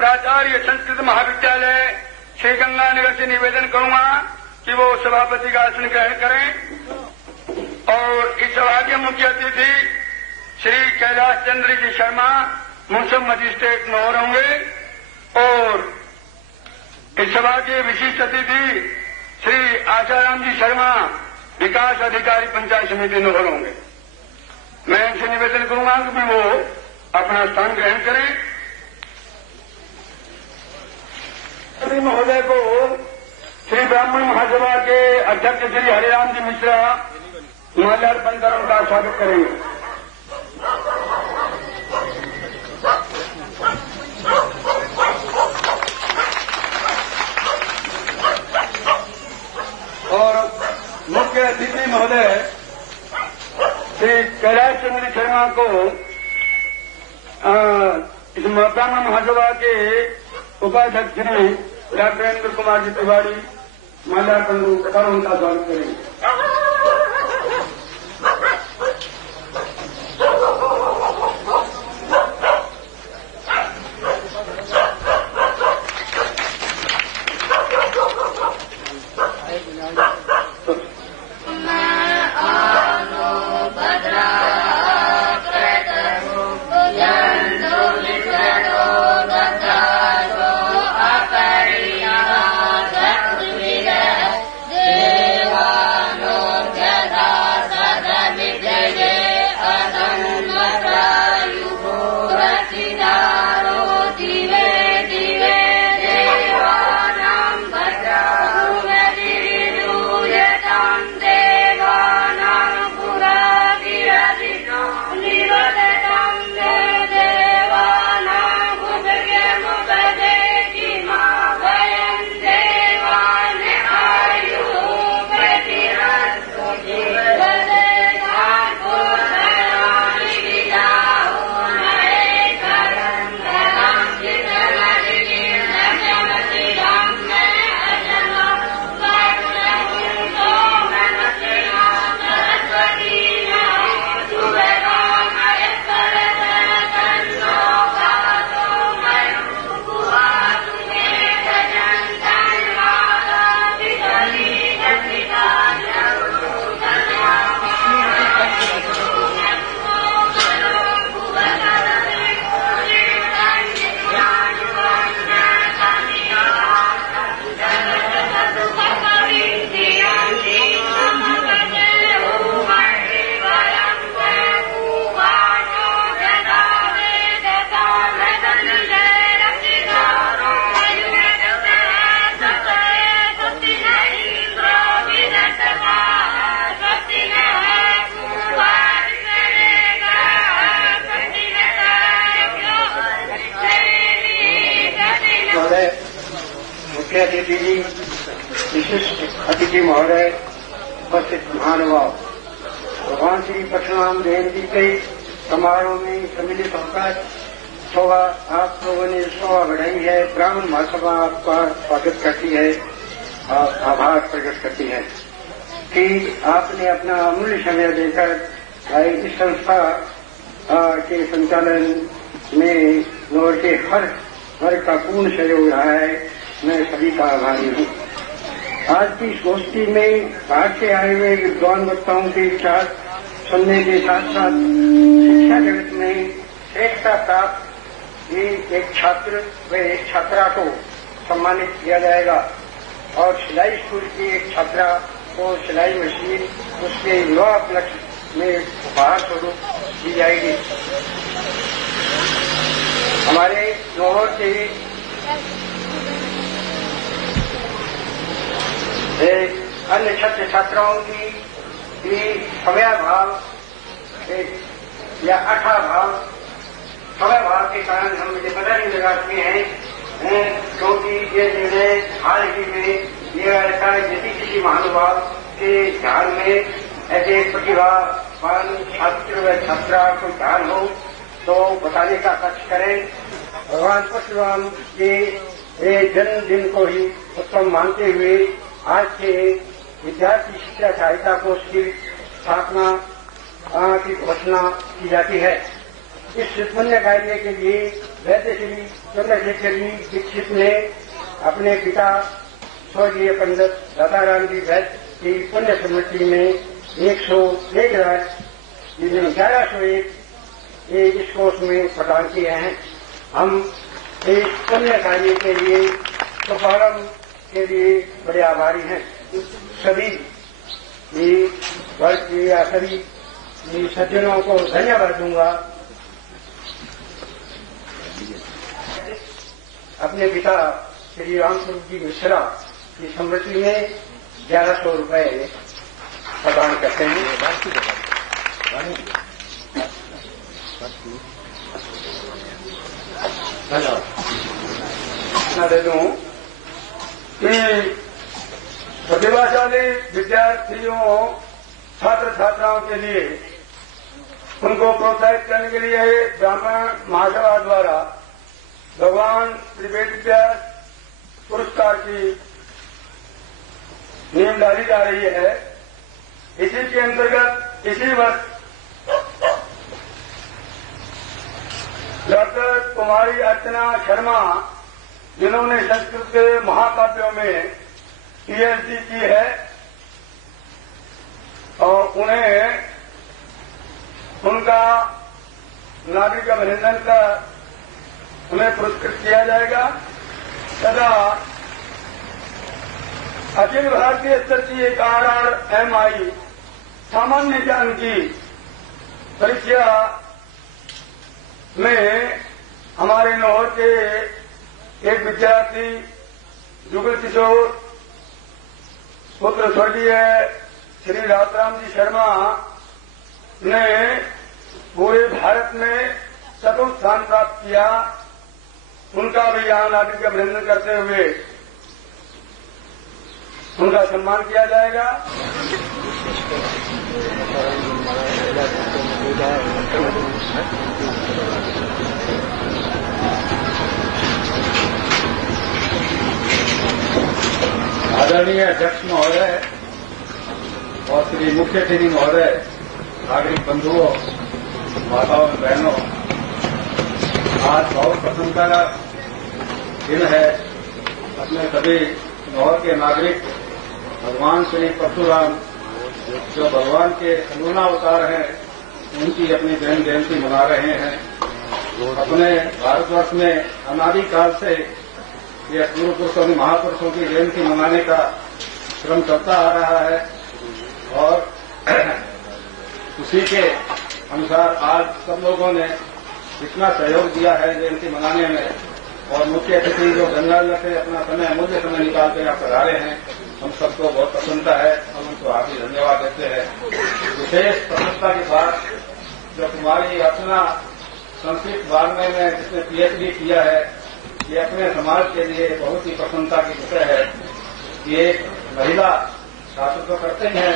प्राचार्य संस्कृत महाविद्यालय श्री गंगानगर से निवेदन करूंगा कि वो सभापति का आसन ग्रहण करें और इस सभा के मुख्य अतिथि श्री कैलाश चंद्र जी शर्मा मुंसिफ मजिस्ट्रेट नौर होंगे और इस सभा के विशिष्ट अतिथि श्री आशाराम जी शर्मा विकास अधिकारी पंचायत समिति नौर होंगे। मैं इनसे निवेदन करूंगा कि वो अपना स्थान ग्रहण करें। महोदय को श्री ब्राह्मण महासभा के अध्यक्ष श्री हरिराम जी मिश्रा माल्यार्पण कर उनका स्वागत करेंगे। और मुख्य अतिथि महोदय श्री कैलाश चंद्र शर्मा को इस ब्राह्मण महासभा के उपाध्यक्ष श्री डॉक्टर इंद्र कुमार जी तिवारी माल्यार्पण कर उनका स्वागत करेंगे। देवा मुख्य अतिथि जी, विशिष्ट अतिथि महोदय, उपस्थित महानुभाव, भगवान श्री परशुराम जयंती के समारोह में सम्मिलित होकर आप लोगों ने शोभा बढ़ाई है। ब्राह्मण महासभा आपका स्वागत करती है और आभार प्रकट करती है कि आपने अपना अमूल्य समय देकर इस संस्था के संचालन में नौर के हर वर्ग का पूर्ण सहयोग रहा है। मैं सभी का आभारी हूँ। आज की इस गोष्ठी में बाहर से आए हुए विद्वान वक्ताओं के विचार सुनने के साथ साथ शिक्षा जगत में श्रेष्ठता प्राप्त एक छात्र व एक छात्रा को सम्मानित किया जाएगा और सिलाई स्कूल की एक छात्रा को सिलाई मशीन उसके युवा उपलक्ष्य में उपहार स्वरूप दी जाएगी। हमारे नौहर के अन्य छात्र छात्राओं की समयाभाव या अठाभाव समय भाव के कारण हम मुझे पता नहीं लगा सके हैं, क्योंकि ये निर्णय हाल ही में लिया रहता है। यदि किसी महानुभाव के ध्यान में ऐसे प्रतिभावान छात्र व छात्रा को ध्यान हो तो बताने का कष्ट करें। भगवान परशुराम के जन्मदिन को ही उत्तम मानते हुए आज से विद्यार्थी शिक्षा सहायता कोष की स्थापना की घोषणा की जाती है। इस पुण्य कार्य के लिए वैद्य श्री चंद्रशेखर जी दीक्षित ने अपने पिता स्वर्गीय पंडित दाताराम जी वैद्य की पुण्य स्मृति में 1101 इस कोष में प्रदान किए हैं। हम इस पुण्य कार्य के लिए शुभारंभ के लिए बड़े आभारी हैं। सभी वर्ग के या सभी सज्जनों को धन्यवाद दूंगा। अपने पिता श्री रामस्वरूप जी मिश्रा की स्मृति में 1100 रुपए प्रदान करते हैं। मैं दे दूं कि प्रतिभाशाली विद्यार्थियों छात्र छात्राओं के लिए उनको प्रोत्साहित करने के लिए ब्राह्मण महासभा द्वारा भगवान श्री वेद व्यास पुरस्कार की नींव डाली जा रही है। इसी के अंतर्गत इसी वर्ष डॉक्टर कुमारी अर्चना शर्मा, जिन्होंने संस्कृत के महाकाव्यों में पीएचडी की है और उन्हें उनका नागरिक अभिनंदन का उन्हें पुरस्कृत किया जाएगा तथा अखिल भारतीय स्तर की एक RRMI सामान्य ज्ञान की परीक्षा में हमारे नौहर के एक विद्यार्थी जुगल किशोर पुत्र स्वर्गीय श्री रातराम जी शर्मा ने पूरे भारत में चतुर्थ स्थान प्राप्त किया। उनका भी यहां नागरिक अभिनंदन करते हुए उनका सम्मान किया जाएगा। आदरणीय अध्यक्ष महोदय और श्री मुख्य अतिथि महोदय, नागरिक बंधुओं, माताओं और बहनों, आज बहुत प्रसन्नता का दिन है। अपने सभी नौहर के नागरिक भगवान श्री परशुराम, जो भगवान के अवतार हैं, उनकी अपनी जन्म जयंती मना रहे हैं। अपने भारतवर्ष में अनादिकाल से यह पूर्व पुरुषों महापुरुषों की जयंती मनाने का क्रम चलता आ रहा है और उसी के अनुसार आज सब लोगों ने इतना सहयोग दिया है जयंती मनाने में। और मुख्य अतिथि जो गंगाजल से अपना समय अमूल्य समय निकाल कर यहाँ पधारे हैं, हम सबको बहुत प्रसन्नता है। हम उनको हार्दिक धन्यवाद देते हैं। विशेष प्रसन्नता के साथ जो कुमारी अर्चना संस्कृत वाङ्मय में जिसने पीएचडी किया है, ये अपने समाज के लिए बहुत ही प्रसन्नता की विषय है कि एक महिला छात्र तो करते हैं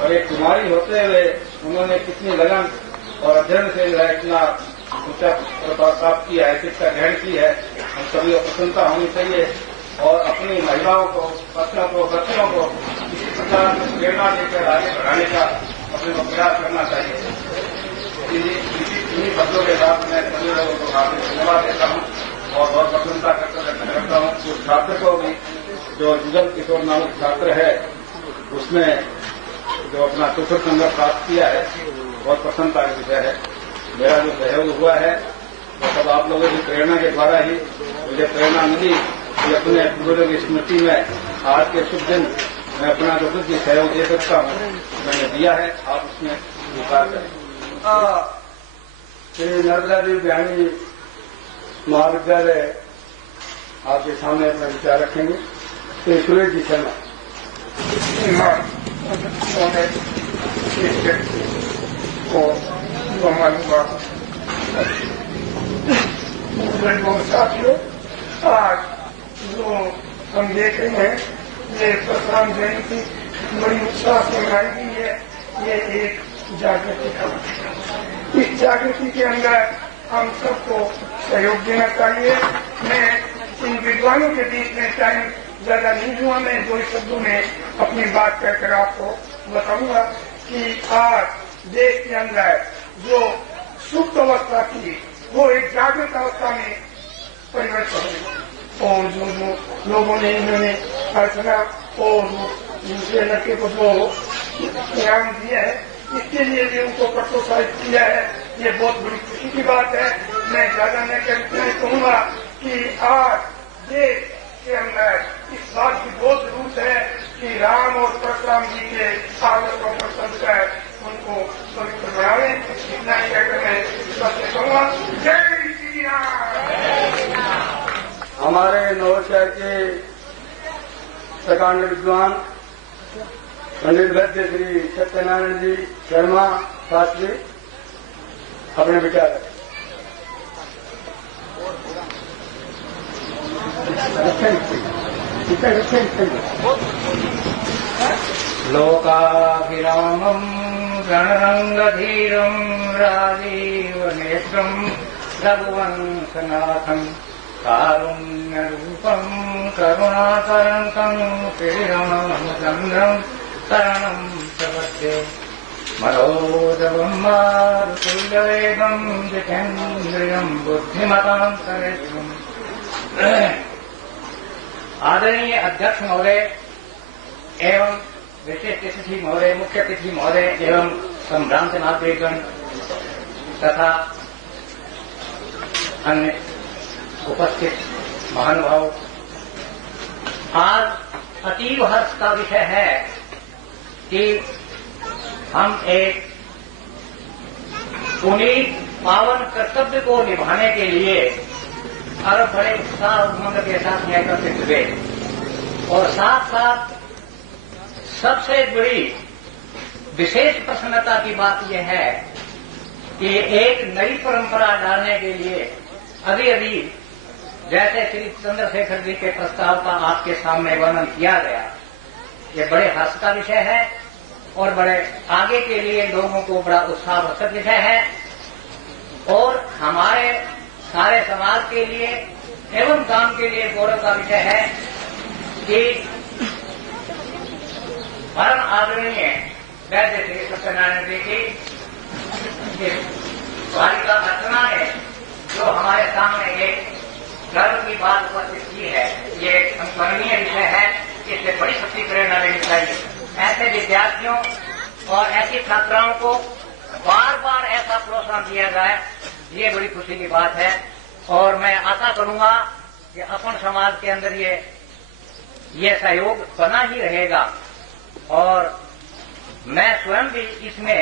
और एक कुमारी होते हुए उन्होंने कितनी लगन और अध्ययन से जो है इतना ऊंचा प्राप्त किया है, शिक्षा ग्रहण की है। हम सभी को प्रसन्नता होनी चाहिए और अपनी महिलाओं को, बच्चों को इसी प्रकार से प्रेरणा देकर आगे बढ़ाने का अपने को प्रयास करना चाहिए। इन्हीं शब्दों के साथ मैं सभी लोगों को काफी धन्यवाद देता हूँ और बहुत प्रसन्नता करता हूँ। उस छात्र को भी जो जुगल किशोर नामक छात्र है उसने जो अपना चतुर्थ नंबर प्राप्त किया है, बहुत प्रसन्नता का विषय है। मेरा जो सहयोग हुआ है वो सब आप लोगों की प्रेरणा के द्वारा ही मुझे प्रेरणा मिली कि अपने पूर्वजों की स्मृति में आज के शुभ दिन मैं अपना जो कुछ भी सहयोग दे सकता हूँ मैंने दिया है, आप उसमें स्वीकार करें। श्री नर्मदा देवी बयानी महाविद्यालय आपके सामने अपना विचार रखेंगे। श्री सुरेश जी शर्मा। साथियों, आज जो हम देख रहे हैं ये परशुराम जयंती बड़ी उत्साह से मनाई गई है। ये एक जागृति का है। इस जागृति के अंदर हम सबको सहयोग देना चाहिए। मैं इन विद्वानों के बीच में टाइम ज्यादा नहीं हुआ, मैं दो शब्दों में अपनी बात कहकर आपको बताऊंगा कि आज देश के अंदर जो सुप्त अवस्था थी वो एक जागृत अवस्था में परिवर्तन हुई और जो लोगों ने इन्होंने अर्चना और दूसरे लड़के को जो इनाम दिया है इसके लिए भी उनको प्रोत्साहित किया है। ये बहुत बड़ी खुशी की बात है। मैं ज्यादा न कहूंगा कि आज देश के अंदर इस बात की बहुत जरूरत है कि राम और परशुराम जी के आदर्शों पर चलकर उनको पवित्र बनावे। इतना ही कहकर मैं सबसे कहूंगा जय श्री राम। हमारे नवशहर के प्रकांड विद्वान पंडित वैद्य श्री सत्यनारायण जी शर्मा शास्त्री अपने विचार रखें। लोकाभिरामम् रणरङ्गधीरम् राजीवनेत्रम् रघुवंशनाथम् कारुण्यरूपम् करुणाकरन्तम् श्रीरामचन्द्रम् शरणम् प्रपद्ये मनोजवम् मारुतुल्यवेगम् जितेन्द्रियम् बुद्धिमताम् सरेष्ठम्। आदरणीय अध्यक्ष महोदय एवं विशिष्ट अतिथि महोदय, मुख्य अतिथि महोदय एवं संभ्रांत नागरिकगण तथा अन्य उपस्थित महानुभाव, आज अतीव हर्ष का विषय है कि हम एक पुनीत पावन कर्तव्य को निभाने के लिए और बड़े उत्साह उमंग के साथ एकत्रित हुए और साथ साथ सबसे बड़ी विशेष प्रसन्नता की बात यह है कि एक नई परंपरा डालने के लिए अभी जैसे श्री चंद्रशेखर जी के प्रस्ताव का आपके सामने वर्णन किया गया, ये बड़े हर्ष का विषय है और बड़े आगे के लिए लोगों को बड़ा उत्साहवर्धक विषय है और हमारे सारे समाज के लिए एवं गांव के लिए गौरव का विषय है कि परम आदरणीय वैद्य श्री सत्यनारायण जी की बालिका अर्चना ने जो हमारे सामने एक गर्व की बात उपस्थित की है, ये संस्मरणीय विषय है। इससे बड़ी शक्ति प्रेरणा लेनी चाहिए। ऐसे विद्यार्थियों और ऐसी छात्राओं को बार बार ऐसा प्रोत्साहन दिया जाए, ये बड़ी खुशी की बात है और मैं आशा करूंगा कि अपन समाज के अंदर ये सहयोग बना ही रहेगा और मैं स्वयं भी इसमें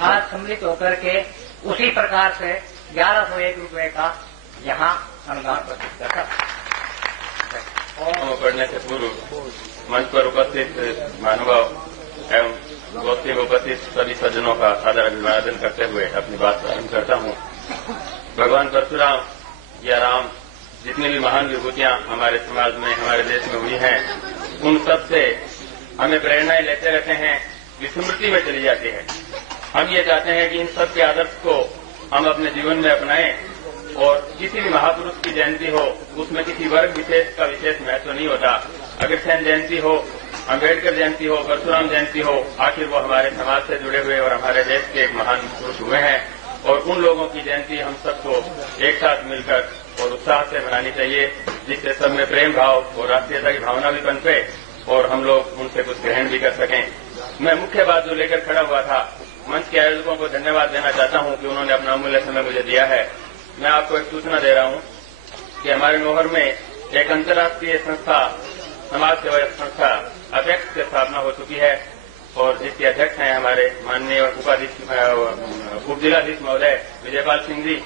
आज सम्मिलित होकर के उसी प्रकार से 1101 रुपए का यहाँ अनुदान प्रस्तुत करता और पढ़ने से पूर्व मंच पर उपस्थित महानुभाव एवं गोष्ठी में उपस्थित सभी सज्जनों का सादर अभिवादन करते हुए अपनी बात प्रारंभ करता हूँ। भगवान परशुराम या राम जितनी भी महान विभूतियां हमारे समाज में, हमारे देश में हुई हैं, उन सब से हमें प्रेरणाएं लेते रहते हैं, विस्मृति में चली जाती है। हम ये चाहते हैं कि इन सब के आदर्श को हम अपने जीवन में अपनाएं और किसी भी महापुरुष की जयंती हो उसमें किसी वर्ग विशेष का विशेष महत्व नहीं होता। अग्रसेन जयंती हो, अम्बेडकर जयंती हो, परशुराम जयंती हो, आखिर वो हमारे समाज से जुड़े हुए और हमारे देश के एक महान पुरुष हुए हैं और उन लोगों की जयंती हम सबको एक साथ मिलकर और उत्साह से मनानी चाहिए, जिससे सब में प्रेम भाव और राष्ट्रीयता की भावना भी पनपे और हम लोग उनसे कुछ ग्रहण भी कर सकें। मैं मुख्य बात जो लेकर खड़ा हुआ था, मंच के आयोजकों को धन्यवाद देना चाहता हूं कि उन्होंने अपना अमूल्य समय मुझे दिया है। मैं आपको एक सूचना दे रहा हूं कि हमारे नौहर में एक अंतर्राष्ट्रीय संस्था, समाज सेवा संस्था अपेक्स की स्थापना हो चुकी है और जिसके अध्यक्ष हैं हमारे माननीय उप जिलाधीश महोदय विजयपाल सिंह जी।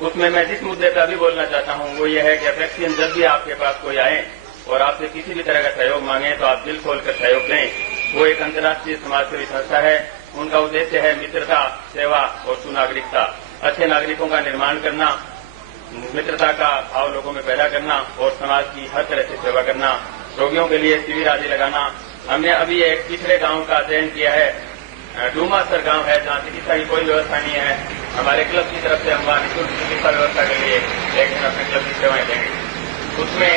उसमें मैं जिस मुद्दे पर अभी बोलना चाहता हूं वो ये है कि अपेक्सियन जब भी आपके पास कोई आए और आपसे किसी भी तरह का सहयोग मांगे तो आप दिल खोलकर सहयोग दें। वो एक अंतर्राष्ट्रीय समाज सेवी संस्था है। उनका उद्देश्य है मित्रता, सेवा और सुनागरिकता, अच्छे नागरिकों का निर्माण करना, मित्रता का भाव लोगों में पैदा करना और समाज की हर तरह से सेवा करना, रोगियों के लिए शिविर आदि लगाना। हमने अभी एक पिछड़े गांव का चयन किया है, डूमासर गांव है, जहां चिकित्सा की कोई व्यवस्था नहीं है। हमारे क्लब की तरफ से हम वहां निःशुल्क चिकित्सा व्यवस्था के लिए एक दिन अपने क्लब की सेवाएं देंगे। उसमें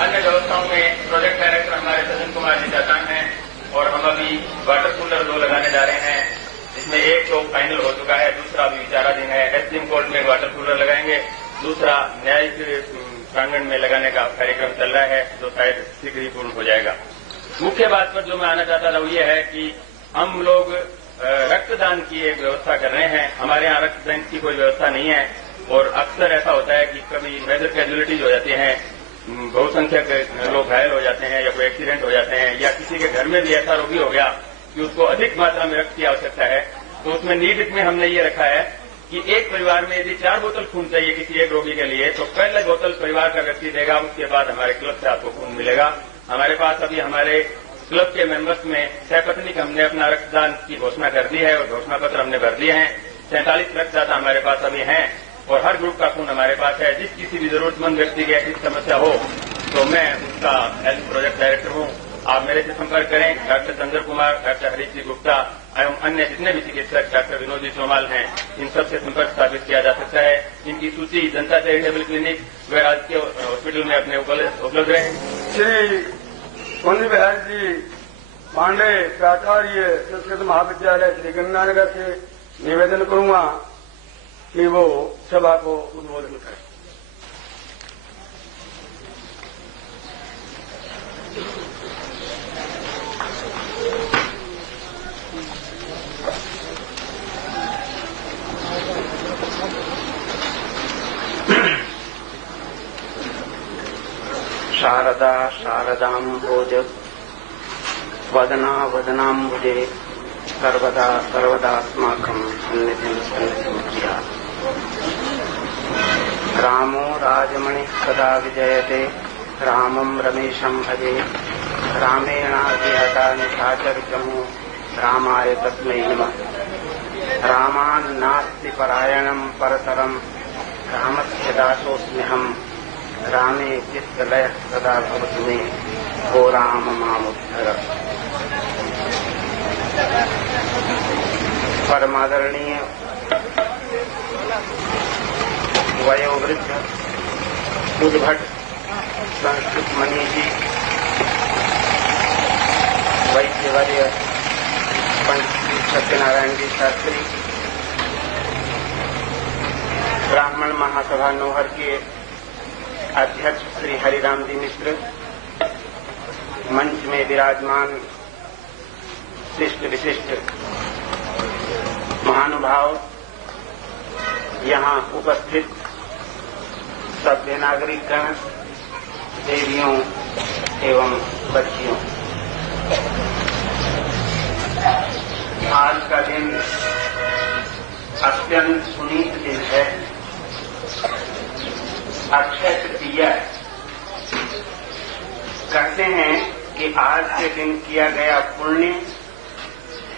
अन्य व्यवस्थाओं में प्रोजेक्ट डायरेक्टर हमारे सज्जन कुमार जी जातान हैं और हम अभी वाटर कूलर 2 लगाने जा रहे हैं, जिसमें एक तो फाइनल हो चुका है, दूसरा अभी विचाराधीन है। एसडीएम कोर्ट में वाटर कूलर लगाएंगे, दूसरा न्यायिक प्रांगण में लगाने का कार्यक्रम चल रहा है जो शायद शीघ्र ही पूर्ण हो जाएगा। मुख्य बात पर जो मैं आना चाहता था वो ये है कि हम लोग रक्तदान की एक व्यवस्था कर रहे हैं। हमारे यहाँ रक्त बैंक की कोई व्यवस्था नहीं है और अक्सर ऐसा होता है कि कभी मेजर कैजुअलिटीज हो जाती हैं, बहुसंख्यक लोग घायल हो जाते हैं या कोई एक्सीडेंट हो जाते हैं या किसी के घर में भी ऐसा रोगी हो गया कि उसको अधिक मात्रा में रक्त की आवश्यकता है, तो उसमें नीड में हमने ये रखा है कि एक परिवार में यदि 4 बोतल खून चाहिए किसी एक रोगी के लिए तो पहले बोतल परिवार का व्यक्ति देगा, उसके बाद हमारे क्लब से आपको खून मिलेगा। हमारे पास अभी हमारे क्लब के मेंबर्स में सपत्नीक हमने अपना रक्तदान की घोषणा कर दी है और घोषणा पत्र हमने भर दिए हैं। 47 रक्तदाता हमारे पास अभी हैं और हर ग्रुप का खून हमारे पास है। जिस किसी भी जरूरतमंद व्यक्ति की ऐसी समस्या हो तो मैं उसका हेल्थ प्रोजेक्ट डायरेक्टर हूं। आप मेरे से संपर्क करें। डॉक्टर चंद्र कुमार, डॉक्टर हरीश जी गुप्ता एवं अन्य जितने भी चिकित्सक, डॉक्टर विनोद जी चौमाल हैं, इन सबसे संपर्क स्थापित किया जा सकता है। इनकी सूची जनता चैरिटेबल क्लिनिक व राजकीय हॉस्पिटल में अपने उपलब्ध है। श्री सोनी बहन जी पांडे, प्राचार्य संस्कृत महाविद्यालय श्री गंगानगर से निवेदन करूंगा कि वो सभा को उद्बोधन करें। शारदा शारदाम्भोज वदना वदनाम्बुजे सर्वदा सर्वदास्माकं सन्निधिं सन्निधिं कुर्यात्। रामो राजमणिः सदा विजयते रामं रमेशं भजे। रामेणाभिहता निशाचरजमो रामाय तस्मै नमः। रामान्नास्ति परायणं परतरं रामस्य दासोऽस्म्यहम्। रामे चित्तलयः सदा भवतु मे को राम मामुद्धर। परमादरणीय वयोवृद्ध उद्भट संस्कृत मणि जी, वैद्यवर्य पंडित श्री सत्यनारायण जी शास्त्री, ब्राह्मण महासभा नौहर के अध्यक्ष श्री हरिराम जी मिश्र, मंच में विराजमान शिष्ट विशिष्ट महानुभाव, यहाँ उपस्थित सभ्य नागरिकगण, देवियों एवं बच्चियों, आज का दिन अत्यंत सुनीत दिन है। अक्षय तृतीया। कहते हैं कि आज के दिन किया गया पुण्य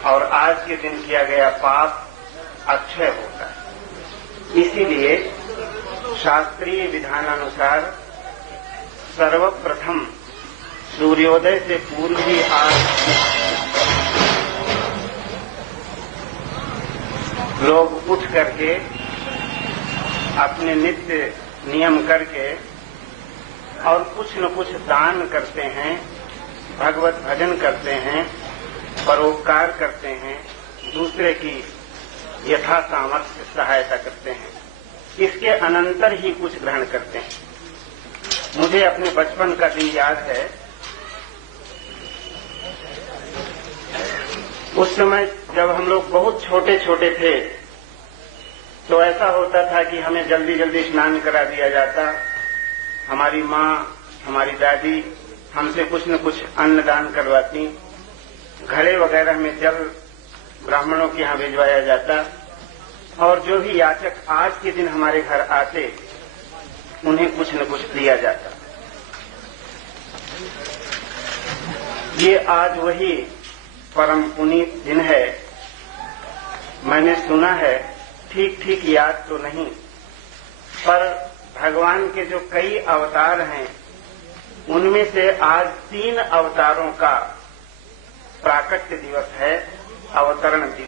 और आज के दिन किया गया पाप अक्षय होता है। इसीलिए शास्त्रीय विधानानुसार सर्वप्रथम सूर्योदय से पूर्व ही आज लोग उठ करके अपने नित्य नियम करके और कुछ न कुछ दान करते हैं, भगवत भजन करते हैं, परोपकार करते हैं, दूसरे की यथा सामर्थ्य सहायता करते हैं। इसके अनंतर ही कुछ ग्रहण करते हैं। मुझे अपने बचपन का दिन याद है। उस समय जब हम लोग बहुत छोटे छोटे थे तो ऐसा होता था कि हमें जल्दी जल्दी स्नान करा दिया जाता। हमारी माँ, हमारी दादी हमसे कुछ न कुछ अन्नदान करवाती। घड़े वगैरह में जल ब्राह्मणों के यहाँ भिजवाया जाता और जो भी याचक आज के दिन हमारे घर आते उन्हें कुछ न कुछ दिया जाता। ये आज वही परम पुनीत दिन है। मैंने सुना है, ठीक ठीक याद तो नहीं, पर भगवान के जो कई अवतार हैं उनमें से आज 3 अवतारों का प्राकट्य दिवस है, अवतरण दिवस।